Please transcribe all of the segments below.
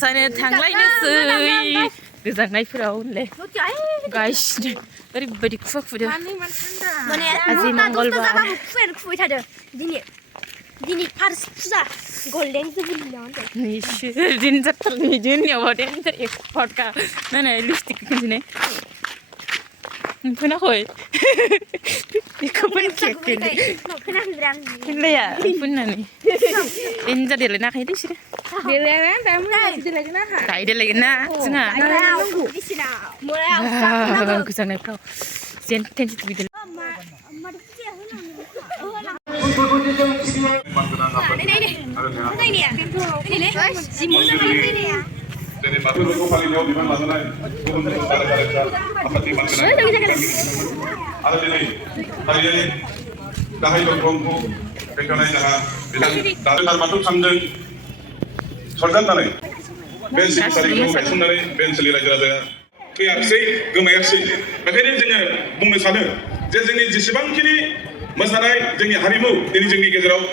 मोसानो थांलायनोसै गोजांनायफोरावले गायसिनो ओरैबायदि खुवा खुदों आजि मंगलबार दिनै फार्स्ट फुजा गल्डेन जुबलियाव निसोर दिन जाथारनि दिनयाव देनजार एक्सपर्ट का नानै लिपस्टिक खिन्थिनो फोनाखै बेखौ फोनखायाखै फोनलाया फोननानै देनजार देलायनाखै बिसोरो दायो देलायगोन ना जोंहा गोजांनायफ्राव जेन टेनसन बिदि Jadi batur itu paling jauh di mana sana? Turun terus cara-cara apa di mana? Ada ini, hari ini dah itu berompu, kecuali jangan bilang dari batur sambil sorgan tanah. Bensin sari kamu bensin dari bensin lagi ada. Kaya sih, gemar sih. Makanya jangan bung sana. Jadi jisibang kini masalah jadi harimu ini jadi kejarau.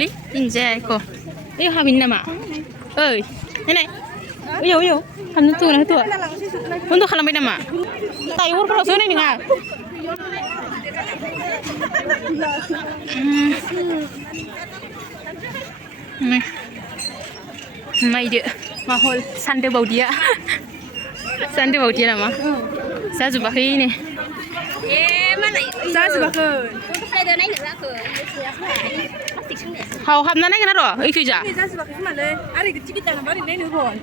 li injay ko iyo habin nama oi nenek iyo hamnu tu na tu untuk kalamay nama tayo wor ko so ni nga mai dia mahol sande baudia nama saya jumpa ini mana saya jumpa Hau habna naik na ro, itu aja.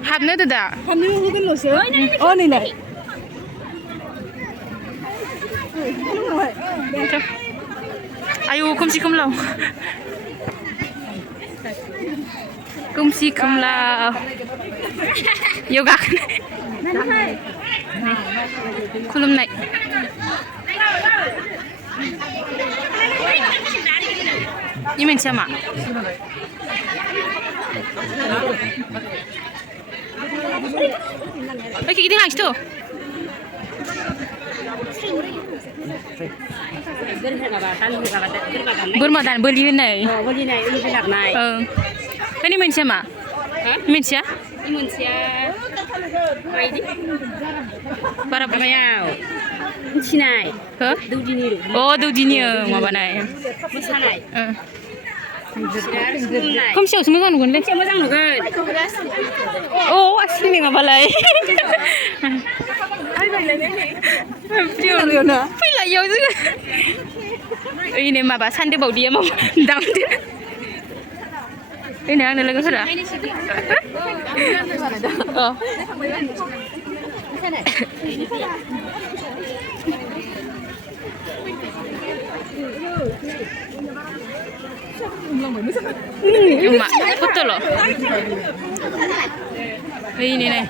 Habna itu dah. Oh ni nih. Ayo kumsi kumlau. Kumsi kumlau. Yoga. Kulum naik. Ini macam apa? Oke, kita ngasih tu. Bermadan beli ni. Beli nih, ini benar nih. Ini macam apa? Macam? Ini macam. Ini. Berapa Bayar. Cinai. Hah? Dudini. Oh, dudini. Apa nak? Masalai. Kamu siapa semua kan nugun le? Siapa yang nugun? Oh, asli ni apa lagi? Pila yo juga. Ini maba sande bau dia mau dang dia. Ini yang lagi sudah. Oh. Mak, betul loh. Ini nih.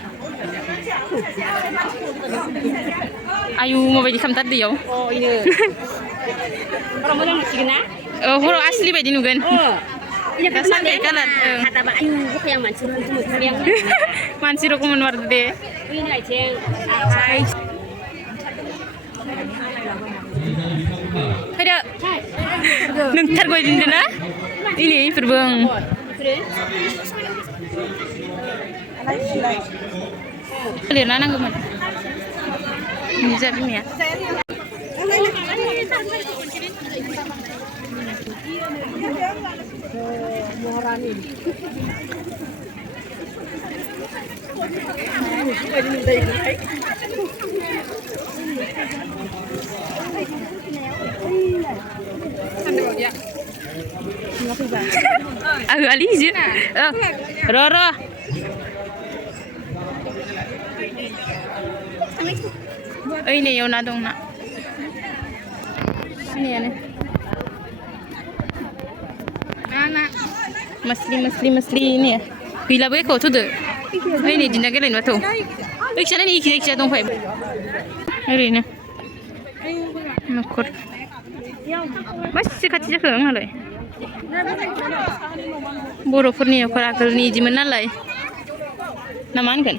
Ayu mau beli kamtar dia. Oh ini. Orang orang masih kena? Oh, orang asli beli nugan. Oh. Ini kan sampai kalat. Kata Pak Ayu, bukan yang mancur untuk yang. Mancur aku menwar deh. Ini aja. Ada. Nengtar gue di sana. Ini perbang. Lihat nana gue mana? Ini jadi ni ya. Ali je. Roro. Ini yang nak dong nak. Sini ya ni. Anak. Masli ni ya. Bila boleh kau tu deh. Ini dinner ke lain waktu. Ikan ni ikan dong fai. Ini ni. Nakor. Masih kacau je kerang halai. बर'फोरनि न'खर आगोलनि इदिमोन नालाय ना मा होनगोन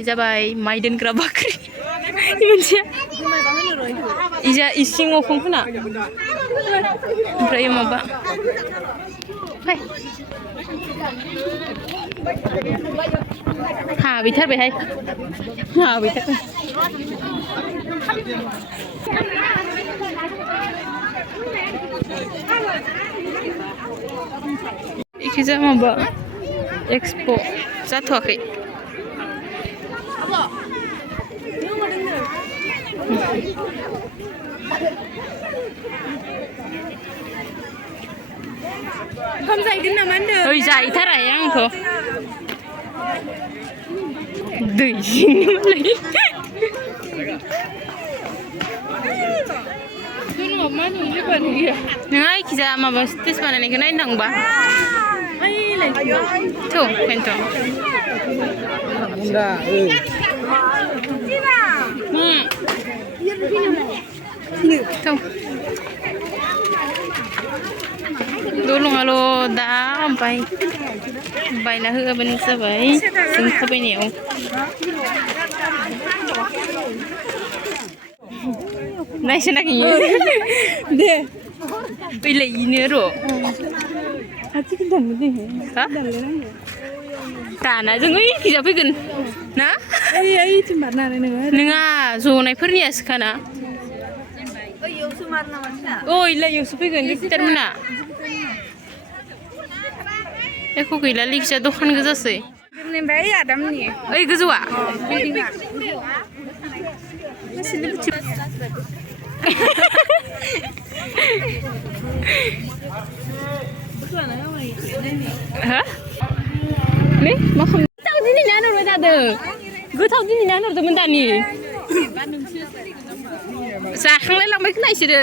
E जाबाय माइ दोनग्रा बाख्रि इ मोनसे इजा इसिं अखंफोरना ओमफ्राय माबा फै हाबैथारबायहाय हाबैथारबाय इखिजा माबा एक्सप' जाथ'वाखै ओंखाम जाहैगोन नामा होनदों ओइ जाहैथाराहाय आंथ' दै जिंनिमोनलाय नोंहा इखिजा माबा स्टेज बानायनायखौ नायनो थांबा थ' ओंखायनोथ' थ' दलङाल' दा ओमफ्राय बायना होआबानो जाबाय जों थाबायनायाव नायसनाखै दे फैलाय इनो र' खाथिखौ दाननो दे हा दाना जों ओइखिजा फैगोन ना ओइथिं बारनानै नोङा जनायफोरनियासोखाना ओइलाय इयावसो फैगोन गिटारमोना एख' गैला लिखिजा दखान गोजासै ओइ गोजौआ ha nih मा खालामदों दिनै नाहरबाय थादों गोथाव दिनै नाहरदोंमोन दानि जाखांलाय लांबाय खोना इसोरो